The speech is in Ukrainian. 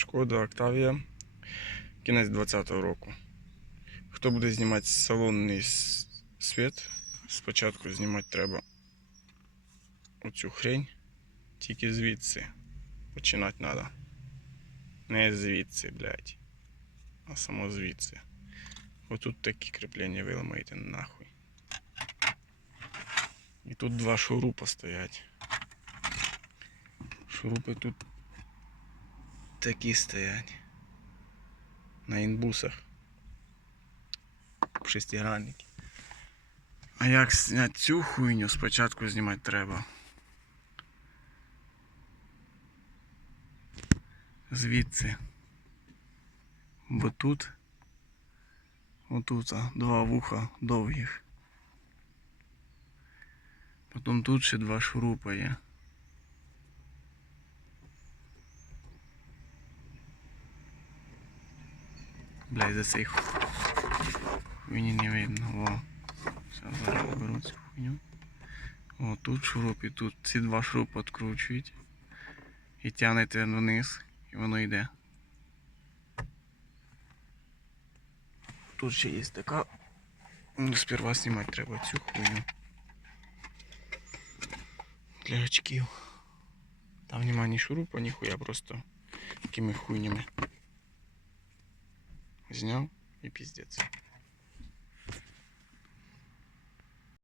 Шкода Октавія. Кінець 20-го року. Хто буде знімати салонний світ, спочатку знімати треба оцю хрень, тільки звідси. Починати треба. Не звідси, блядь. А само звідси. Отут такі кріплення виламаєте нахуй. І тут два шурупа стоять. Шурупи тут такі стоять. На інбусах. Шестигранники. А як зняти цю хуйню, спочатку знімати треба. Звідси. Бо тут. Отут два вуха довгих. Потім тут ще два шурупа є. Блядь, за цей хуйні не видно. Во. Сейчас зараз беру цю хуйню. О, тут шуруп і тут. Ці два шурупи відкручують. І тягнете вниз, і воно йде. Тут ще є така. Ну, сперва знімати треба цю хуйню. Для очків. Там нема ні шурупа, ні хуя, просто такими хуйнями. Зняв і піздець.